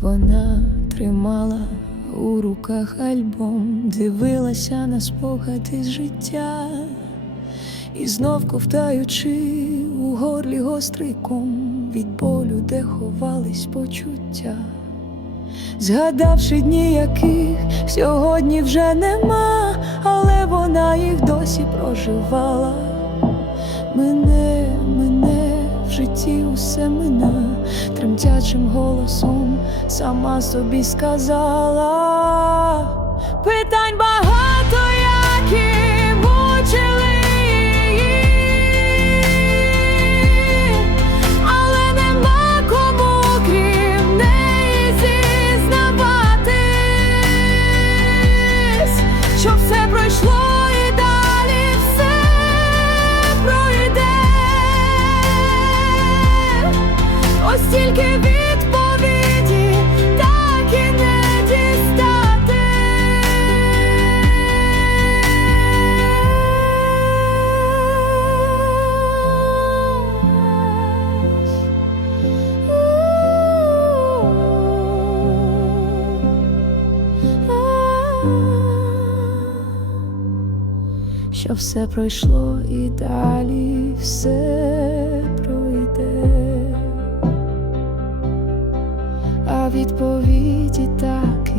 Вона тримала у руках альбом, дивилася на спогади життя, і знов ковтаючи у горлі гострий ком від болю, де ховались почуття. Згадавши дні, яких сьогодні вже нема, але вона їх досі проживала. Мене, мене в житті усе мина, тремтячим голосом сама собі сказала. Питань багато, Що все пройшло і далі все пройде, а відповіді так